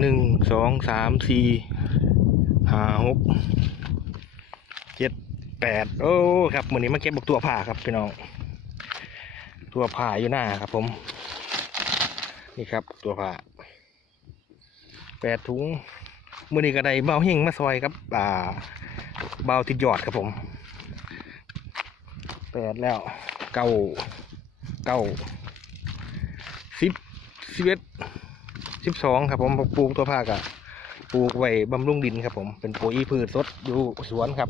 หนึ่งสองสามสี่ห้าหกเจ็ดแปดโอ้ครับมือนี้มาเก็บบักตัวผ่าครับพี่น้องตัวผ่าอยู่หน้าครับ ผม นี่ครับตัวผ่าแปดถุงมือนี้ก็ได้เบาเฮงมาซอยครับ อ่าเบาติดยอดครับผมแปดแล้วเก้าเก้าสิบสิบเอ็ด สิบสองครับผมปลูกตัวผ้ากะปลูกไว้บำรุงดินครับผมเป็นปุ๋ยพืชสดอยู่สวนครับ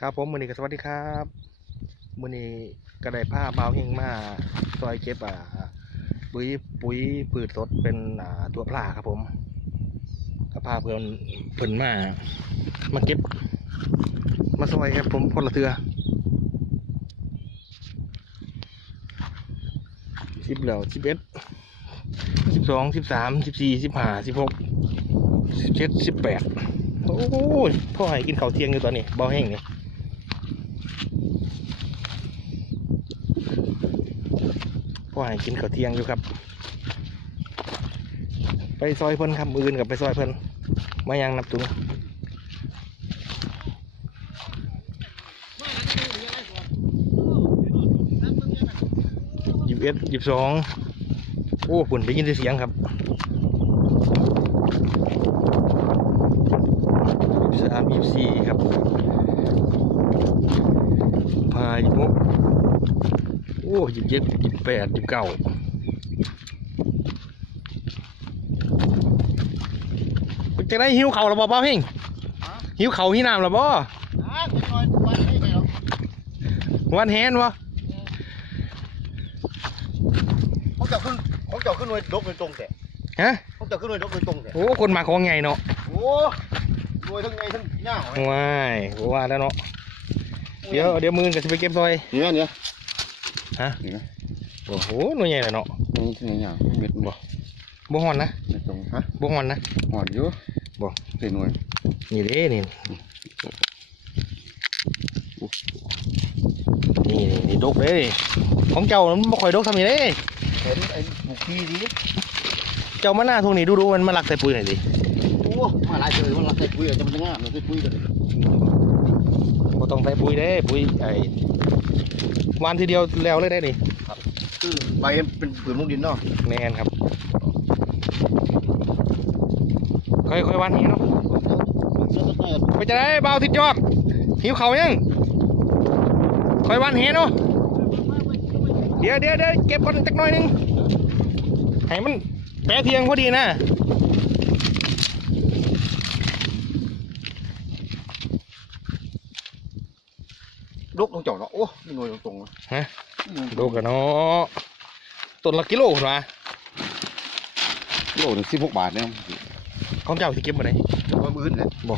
ครับผมมือนี้ก็สวัสดีครับมือนี้ก็ได้ผ้าเบาวเฮงมาซอยเก็บอ่าปุ๋ยปุ๋ยพืชสดเป็นอ่าตัวปลาครับผมก็พาเพื่อนเพิ่นมามาเก็บ มาซอยครับผมพลละเทือ สิบแล้วสิบเอ็ดสิบสองสิบสามสิบสี่สิบห้าสิบหกสิบเจ็ดสิบแปดโอ้ยพ่อให้กินข้าวเที่ยงอยู่ตอนนี้เบาแห้งเนี่ยพ่อให้กินข้าวเที่ยงอยู่ครับ ไปซอยเพิ่นครับอื่นกับไปซอยเพิ่นมายังนับตุง ยี่สิบ เอ็ดยี่สิบสองโอ้ฝุ่นได้ยินแต่เสียงครับยี่สิบสามยี่สิบสี่ครับพายี่สิบหกโอ้ยี่สิบเจ็ดยี่สิบแปดยี่สิบเก้าจะได้หิวเข่าวหรือเปล่าเพ่งหิวเข่าวหิวน้ำหรือเปล่าวันแฮนวะ เขาจะขึ้นเขาจะขึ้นหน่วยดกโดยตรงแต่ฮะเขาจะขึ้นหน่วยดกโดยตรงแต่โอ้คนมาของไงเนาะโอ้หน่วยทั้งไงทั้งย่างว้ายบ่ว่าแล้วเนาะเดี๋ยวเดี๋ยวมือกันจะไปเก็บซอยเนี่ยเนี่ยฮะนี่นะโอ้โหหน่วยใหญ่เลยเนาะนี่ทั้งย่างเม็ดบ่บ่ฮอนนะไม่ตรงฮะบ่ฮอนนะหอดอยู่บ่ใส่หน่วยนี่เด้นี่นี่นี่นี่ดกเด้ ของเจ้ามันบ่ค่อยดกทำนี่เด้เห็นไอ้บุกขี้ดีเจ้ามาหน้าทุ่งนี่ดูดูมันมาลักใส่ปุ๋ยหน่อยดิโอ้มาหลายเลยมันรักใส่ปุ๋ยจะมันจะงามเลยใส่ปุ๋ยกันเลยบ่ต้องใส่ปุ๋ยเด้ปุ๋ยไอ้วานทีเดียวแล้วเลยได้นี่คือใบเป็นผืนมุกดินเนาะแม่นครับค่อยๆวานนี้เนาะไปจะได้เบาทิดยอดหิวเขาวยังคอยวันเฮเนาะ เดี๋ยวเดี๋ยวเดี๋ยวเก็บก่อนจักหน่อยหนึงให้มันแปะเทียงพอดีนะดกตรงเจาะเนาะโอ้นี่หน่วยตรงๆฮะดูกันเนาะต้นละกิโลเหรอโลถึงสิบหกบาทเนี่ยของเจ้าที่เก็บมาไหนจะว่ามือเนี่ยบ่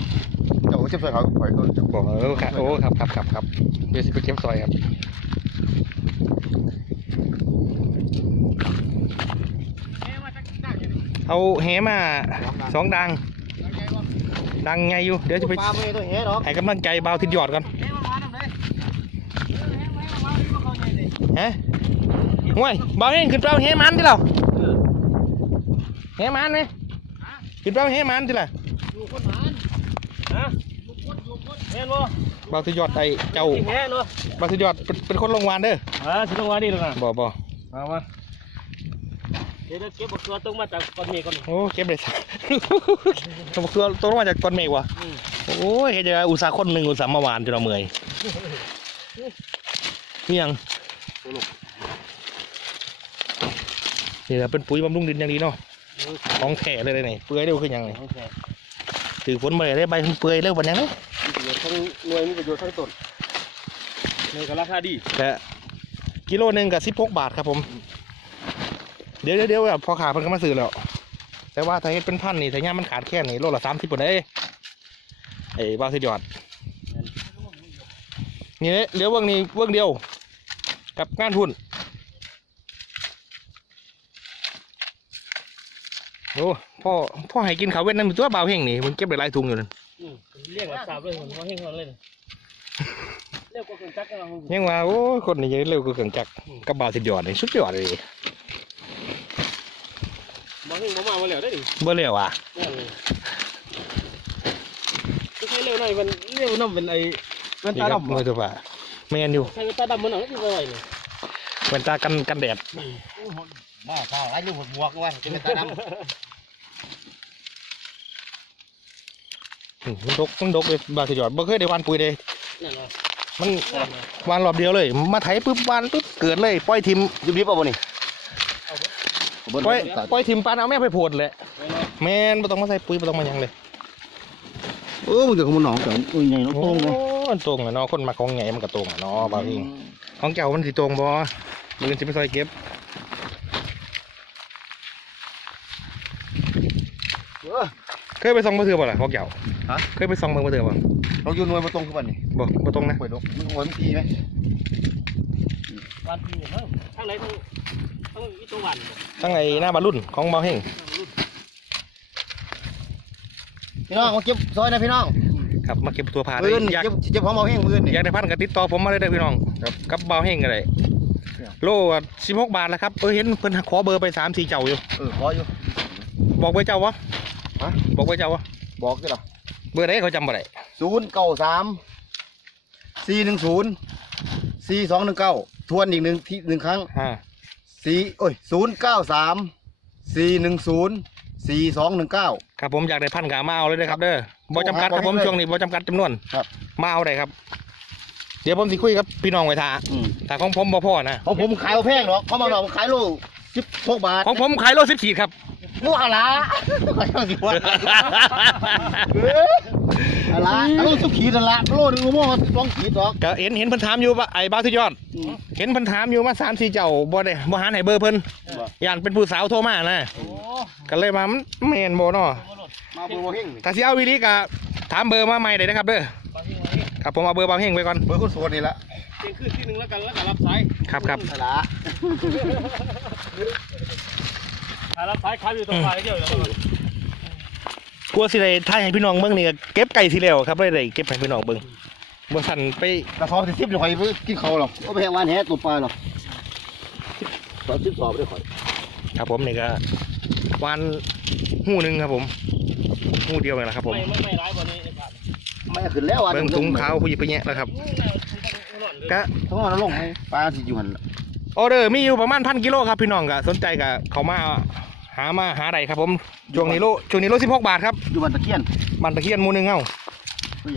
เจ้าเจ็บใส่เขาปล่อยเขาจะบอกเออครับโอ้ครับครับครับครับเดี๋ยวสิไปเก็บซอยครับ เอาแหมาสองดัง ดังไงอยู่ เดี๋ยวจะไปปลาไม่ต้องแห่หรอกให้กำลังใจเบาทิดยอดก่อนฮะห่วยเบาเองขึ้นเปล่าเฮมันที่เราเฮมันไหมขึ้นเปล่าเฮมันที่ละอยู่คนหานฮะลูกคนลูกคนแม่นบ่เบาทิดยอดไอเจ้าจริงแม่นบ่เบาทิดยอดเป็นเป็นคนลงวานเด้ออ่าสิต้องว่านี่ลูกอะบ่บ่มามา เดี๋ยวเก็บบักตัวตรงมาจากก้อนเมฆก่อนโอ้เก็บได้สักตัวตัวตัวลงมาจากก้อนเมฆวะอืมโอ้ยเฮ็ดจะอุตสาห์คนหนึ่งอุตสาห์มาวานจนเราเมื่อยนี่ยังนี่แหละเป็นปุ๋ยบำรุงดินอย่างดีเนาะของแท้เลยเลยนี่เปื่อยเร็วขึ้นยังไงโอเคถือฝนมาเลยได้ใบมันเปื่อยเร็ววันยังไงมีประโยชน์ทั้งหน่วยมีประโยชน์ทั้งต้นนี่ก็ราคาดีแต่กิโลหนึ่งกับสิบหกบาทครับผม เดี๋ยวเดี๋ยวเดี๋ยวแบบพอขาเพิ่นก็มาซื้อแล้ว แต่ว่าถ้าเฮ็ดเป็นพันนี่ถ้าย่ามมันขาดแค่นี้โลละสามสิบกว่าได้ไอ้บ้าสุดยอดนี่เด้เหลือเบื้องนี้เบื้องเดียว กับงานทุนโอ้พ่อพ่อให้กินข้าวเว้นนั่นเป็นตัวเบาวเฮงนี่มันเก็บได้หลายถุงอยู่นั่นอืมเรียกว่าสาบเลยผมเขาเฮงเขาเลยเรียกว่าเครื่องจักรกันเรายังว่าโอ้ยคนนี้ยังเร็วกว่าเครื่องจักรกับบ่าวสิยอดนี่สุดยอดเลย บ่ถึงบ่มาบ่แล้วได้ดิบ่เร็วอะเนี่ยเลยก็ใช้เร็วหน่อยมันเร็วน้ำเป็นไอ้แว่นนี่ตาครับดำมือตัวป่าแม่นอยู่ใช้แว่นตาดำมันหนังที่บ่ไหวเลยแว่นตากันกันแดดมาข้าวไอ้ลูกบวกไว้จะเป็นตาดำอืมมันดกมันดกเลยบ่าวสิยอดบ่เคยได้หวานปุ๋ยเลยนั่นน่ะมันนั่นน่ะหวานรอบเดียวเลย มาไถปุ๊บหวานปุ๊บเกิดเลยปล่อยทิมยุบยิบเอาบ่นี่เอาเบิดเอาปล่อยเบิดปล่อยทิมปานเอาแม่ไปโพดเลยไว้เนาะแม่นบ่ต้องมาใส่ปุ๋ยบ่ต้องมาหยังเลยเออมึงเดี๋ยวเขามาหนองกันอุ้ยใหญ่เนาะโอ้โต้งเนาะมันตรงอะเนาะคนมาของไงมันก็ตรงอะเนาะบ่าวเองของเจ้ามันสิตรงบ่มือสิไปซอยเก็บเออ เคยไปส่องบ่เทื่อบ่ล่ะของเจ้าฮะ เคยไปส่องเบิ่งบ่เทื่อบ่เราอยู่หน่วยมาตรงคือบันนี่บ่บ่ตรงนะ เปิดดอกมันหวยมันทีไหมวันที่เนี่ยเนาะทางไหนทาง ทางอีตัววันบ่ทั้งไอ้หน้าบารุ่นของบ่าวเฮงพี่น้องมาเก็บซอยนะพี่น้องครับมาเก็บตัวพาได้มือนอยากเก็บเก็บของเอาแห้งมือนนี่อยากได้พันก็ติดต่อผมมาเลยเด้อพี่น้องครับกับบ่าวเฮงก็ได้ครับโล16บาทแล้วครับเออเห็นเพิ่นขอเบอร์ไป3 4เจ้าอยู่ เออขออยู่ บอกไว้เจ้าวะฮะ บอกไว้เจ้าวะบอกกันหรอเบอร์ไหนเขาจำบ่ได้ศูนย์เก้าสามสี่หนึ่งศูนย์สี่สองหนึ่งเก้าทวนอีกหนึ่งที่หนึ่งครั้งอ่า สี่โอ้ยศูนย์เก้าสามสี่หนึ่งศูนย์สี่สองหนึ่งเก้า ครับผมอยากได้พันกะมาเอาเลยนะครับเด้อบ่จำกัดครับผมโทรหาบ่าวเฮงเลยช่วงนี้บ่จำกัดจำนวนครับ มาเอาได้ครับ เดี๋ยวผมสิคุยกับพี่น้องไว้ท่าถ้าของผมบ่พอนะของผมขายเอาแพงหรอกเขามาหนอกขายโลสิบหกบาทของผมขายโล10ขีดครับ นู่นอะไรขายเอาสิบวะเอ้ยอะไรเอาโลสิบขีดนั่นละโลหนึงโลมั่วสองขีดหรอกก็เห็นเห็นเพิ่นถามอยู่ว่าไอ้บ้าวทุกยอด เห็นเพิ่นถามอยู่มา3 4เจ้าบ่ได้บ่หาให้เบอร์เพิ่นย่านเป็นผู้สาวโทรมานะโอ้ก็เลยมามันแม่นบ่เนาะบ่รถมาเบอร์โมเฮงถ้าสิเอาวิลีก็ถามเบอร์มาใหม่ได้นะครับเด้อบ่ที่ไหนครับผมเอาเบอร์บ่าวเฮงไว้ก่อนเบอร์คนสวนนี่ละเที่ยงคืนที่หนึงแล้วกันแล้วก็รับสายครับครับอะ ไรถ้ารับสายขายอยู่ตรงปลายเดียวแล้วก็กลัวสิได้ถ่ายให้พี่น้องเบิ่งนี่ก็เก็บไก่สิแล้วครับเลยได้เก็บให้พี่น้องเบิ่งบ่สั่นไปกระสอบสิบสิบเดี๋ยวข่อยไปกินเขาวหรอกก็ไปแหงวานแหตัวปลาหรอกสอบสิบสอบได้ข่อยครับผมนี่ก็วันหูหนึ่งครับผมหูเดียวเองนะครับผมไม่ไม่ไม่ร้ายกว่านี้นะครับไม่ขึ้นแล้วอะเบิ่งถุงขาวผู้หยิบไปแยะแล้วครับก็ทั้งวันลงให้ปลาสิอยู่หัน ออเดอร์มีอยู่ประมาณพันกิโลครับพี่น้องก็สนใจก็เขามาหามาหาใดครับผมช่วงนี้โลช่วงนี้โลสิบหกบาทครับอยู่บ้านตะเคียนบันตะเคียนหมูหนึงเอ้า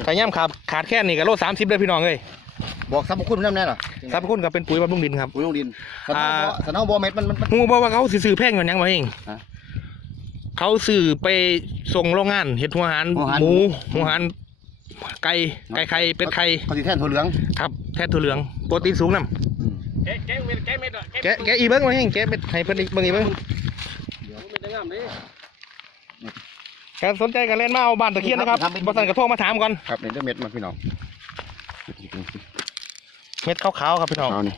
ถ้าย่ำขาดขาดแค่นี้ก็โลสามสิบเลยพี่น้องเลยบอกสรรพคุณน้ำแน่น่ะสรรพคุณก็เป็นปุ๋ยบำรุงดินครับปุ๋ยลงดินสนอ่าเอาบ่สนเอาบ่เม็ดมันมันมันหูบอกว่าเขาสิซื้อแพงกว่าหยังมาเองฮะเขาซื้อไปส่งโรงงานเห็ดหัวหารหัวหารหมูหัวหารไก่ไก่ไข่เป็ดไข่เขาสิแทนถั่วเหลืองครับแทนถั่วเหลืองโปรตีนสูงนํ แกะแกะเม็ดแกะเม็ดอะแกะแกะอีเบิ้งมาให้แกะเป็ดให้เพิ่นอีกเบิ้งอีเบิ้งเม็ดจะงามเด้การสนใจกันเล่นมาเอาบ้านตะเคียนนะครับบอสันกระโทรมาถามก่อนครับนี่เด้อเม็ดมันพี่น้องเม็ดขาวๆครับพี่น้องเอานี่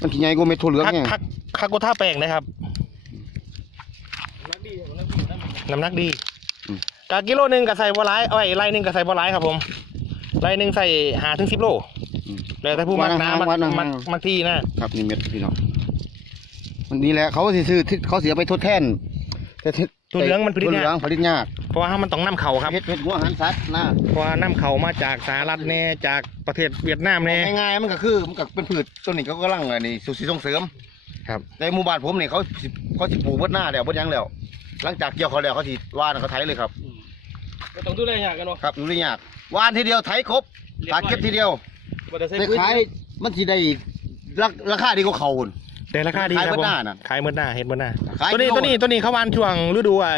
มันขี้ใหญ่กว่าเม็ดถั่วเหลืองคักไงคักคักกูท่าแปลงนะครับนักดีนักดีนักดีน้ำหนักดีกะกิโลหนึ่งก็ใส่บัวร้ายเอาไว้ไร่หนึ่งก็ใส่บัวร้ายครับผมไร่หนึ่งใส่หาถึงสิบโล แล้วแต่ผู้มักน้ำมักมักมักที่นะครับนี่เม็ดพี่น้องมันนี่แหละเขาสิซื้อที่เขาเสียไปทดแทน แต่ที่ถั่วเหลืองมันผลิตถั่วเหยาลืองกผลิตยากเพราะว่ามันต้องนำเข่าครับ เฮ็ดเฮ็ดหัวอาหารสัตว์นะเพราะว่านำเข่ามาจากสหรัฐแน่จากประเทศเวียดนามแน่ ง่ายๆมันก็คือมันก็เป็นพืชต้นนี้เขากำลังอันนี้สุสีส่งเสริมครับ ในหมู่บ้านผมนี่เขาสิเขาสิปลูกเบิดหน้าแล้วเบิดหยังแล้ว หลังจากเกี่ยวเขาแล้วเขาสิว่านเขาไถเลยครับ ก็ต้องดูแลอย่างกันเนาะครับดูได้ยากว่านทีเดียวไถครบถ้าเก็บทีเดียวบ่ ได้ใส่ไปขายมันสิได้ราราคาดีกว่าเขาพุ่นแต่ราคาดีครับขายผมเบิดหน้าน่ะขายเมื่อหน้าเห็ดเมื่อหน้าขายตัวนี้กิโล ตัวนี้ตัวนี้เขาวานช่วงฤดูไอ้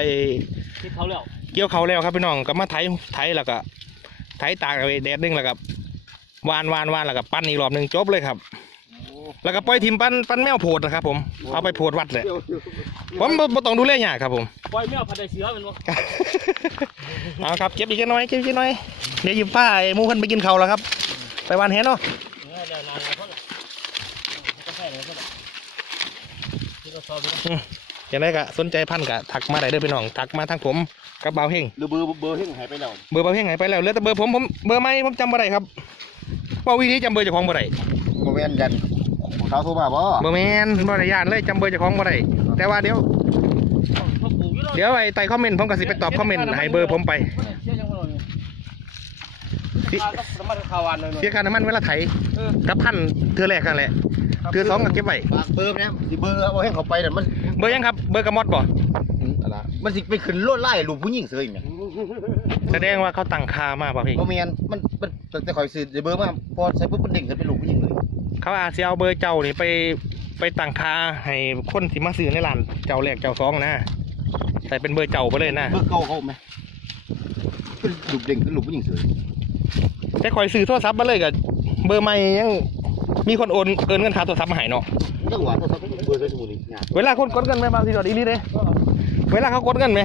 ที่เขาแล้วเกี่ยวเขาแล้วครับพี่น้องก็มาไถไถแล้วก็ไถตากเอาไว้แดดหนึงแล้วก็วานวานวานแล้วก็ปั้นอีกรอบหนึ่งจบเลยครับ แล้วก็ปล่อยทิมปั้นปั้นแมวโพดนะครับ ผมเอาไปโพดวัดเลยผมบ่บ่ต้องดูแลยากครับผม ปล่อยแมวพันธุ์ได้เสือเป็นบ่เอาครับเก็บอีกแค่น้อยเก็บอีกแค่น้อยเดี๋ยวหยิบผ้าไอ้หมูเพิ่นไปกินเขาวแล้วครับ ไปวานแหเนาะเออแล้วนานแล้วเท่าไหร่ก็ใช่เลยเท่าไหร่ที่เราสอบดูนะอย่างไรก็สนใจพันธุ์ก็ทักมาได้เด้อพี่น้องทักมาทางผมกับบ่าวเฮงหรือเบอร์เบอร์เฮงหายไปแล้วเบอร์บ่าวเฮงหายไปแล้วเหลือแต่เบอร์ผมผมเบอร์ไม่ผมจำบ่ได้ครับบ่วิธีจำเบอร์เจ้าของบ่ได้โมเมนยันเขาโทรมาบ่บ่แม่นบ่ได้ย่านเลยจำเบอร์เจ้าของบ่ได้แต่ว่าเดี๋ยวเขาปลูกอยู่เดี๋ยวไอ้ใต้คอมเมนต์ผมก็สิไปตอบคอมเมนต์ให้เบอร์ผมไป เชี่ยยังบ่เลยข้าวกับน้ำมันข้าวหวานหน่อยเสียค่าน้ำมันเวลาไถเออกับพันเทื่อแรกกันแหละเทื่อสองก็เก็บไว้ฝากเบอร์นะสิเบอร์เอาให้เขาไปน่ะมันเบอร์ยังครับ เบอร์กระมอดบ่อืมอะไรมันสิไปขึ้นโลดไล่ลูกผู้หญิงเสยเนี่ยแสดงว่าเขาตั้งค่ามาป่ะพี่โมเมนมันมันแต่คอยซื้อเบอร์มาพอใช้ปุ๊บมันเด้งขึ้นเป็นลูกผู้หญิงเลยเขาอาจจะเอาเบอร์เจ้านี่ไปไปตั้งค่าให้คนที่มาซื้อในร้านเจ้าแรกเจ้าสองนะแต่เป็นเบอร์เจ้าไปเลยนะเบอร์เก่าเขาไหมเป็นลูกเด้งเป็นลูกผู้หญิงเสย แต่คอยซื้อโทรศัพท์มาเลยกับเบอร์ใหม่ยังมีคนโอนเอินเงินค่าโทรศัพท์มาให้เนาะจังหวะโทรศัพท์เบอร์ใช้สมุนนี่งานเวลาคนกดเงินไหมบางทีดอดอีนี่เลยเวลาเขากดเงินไหม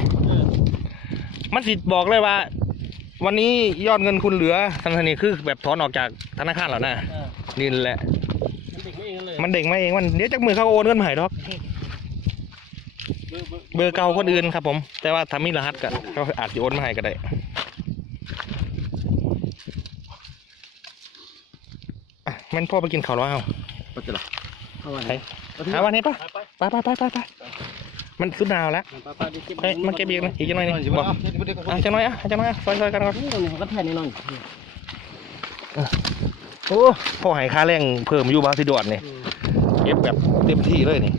มันสิบอกเลยว่า วันนี้ยอดเงินคุณเหลือทันทีคือแบบถอนออกจากธนาคารแล้วนะนี่แหละ มันเด็กไม่เองเลยมันเด้งมาเองมันเดี๋ยวจากมือเขาโอนเงินมาให้ดอกเบอร์เก่าคนอื่นครับผม แต่ว่าถ้ามีรหัสก็เขาอาจจะโอนมาให้ก็ได้อะ แม่นพ่อไปกินข้าวแล้วเอาก็จะหรอไปหาวันนี้ปะไปไปไปไปไปไปไปมันสุดหนาวแล้วไปไปดิเฮ้ยมันเก็บอีกนะอีกจังหน่อยหนึงบอกอะอะจังหน่อยอะจังหน่อยอะซอยซอยกันก่อนนี่มันก็แทนนี่น้อยโอ้พ่อให้ค่าแรงเพิ่มอยู่บาสิดวนนี่เก็บแบบเต็มที่เลยนี่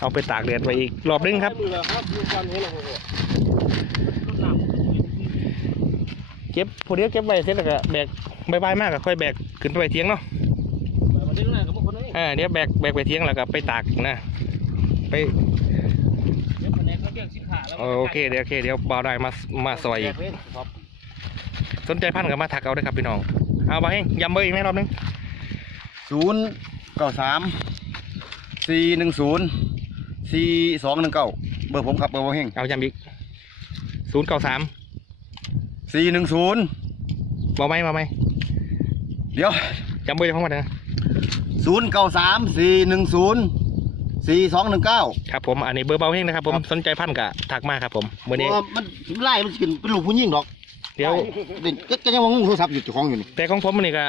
เอาไปตากแดดไว้อีกรอบนึงครับ เก็บพอเดียวเก็บไว้เสร็จแล้วก็แบกบายบายมากก็ค่อยแบกขึ้นไปไว้เทียงเนาะอ่าเดี๋ยวแบกแบกไปเทียงแล้วก็ไปตากนะ ไปโอเคเดี๋ยวโอเคเดี๋ยวบ่าวได้มามาซอยอีกสนใจพันกับมาถักเอาได้อครับพี่น้องเอาไปให้ยำเบอร์อีกไหมรอบนึงศูนย์เก้าสามสี่หนึ่งศูนย์สี่สองหนึ่งเก้าเบอร์ผมครับเบอร์ผมเฮงเอายำอีกศูนย์เก้าสาม สี่หนึ่งศูนย์บอไหมบอไหมเดี๋ยวจำเบอร์ของมันนะศูนย์เก้าสามสี่หนึ่งศูนย์สี่สองหนึ่งเก้าครับผมอันนี้เบอร์เบาเฮงนะครับผมสนใจพันกับถักมาครับผมเมื่อนี้มันไล่มันสิเป็นเป็นลูกผู้หญิงดอก เดี๋ยวเด็กก็ก็ยังมองโทรศัพท์อยู่เจ้าของอยู่นี่แต่ของผมมันนี่ก็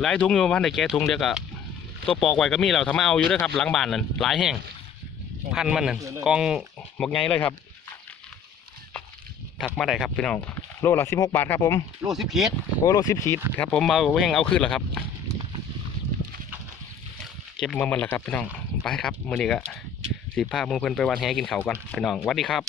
หลายถุงอยู่พันได้แก่ถุงเดียวก็ตัวปอกไว้ก็มีเราทำมาเอาอยู่ด้วยครับหลังบ้านนั่นหลายแห้งพันมันนั่นกองหมกไงเลยครับ ถักมาได้ครับพี่น้องโลละสิบหกบาทครับผมโลสิบเคสโอ้โลสิบขีดครับผมเอาแห้งเอาขึ้นแล้วครับ เก็บมาหมดแล้วครับพี่น้องไปครับมือนี้ก็สีผ้ามือเพิ่นไปวันแหกินเขาวก่อนพี่น้องสวัสดีครับ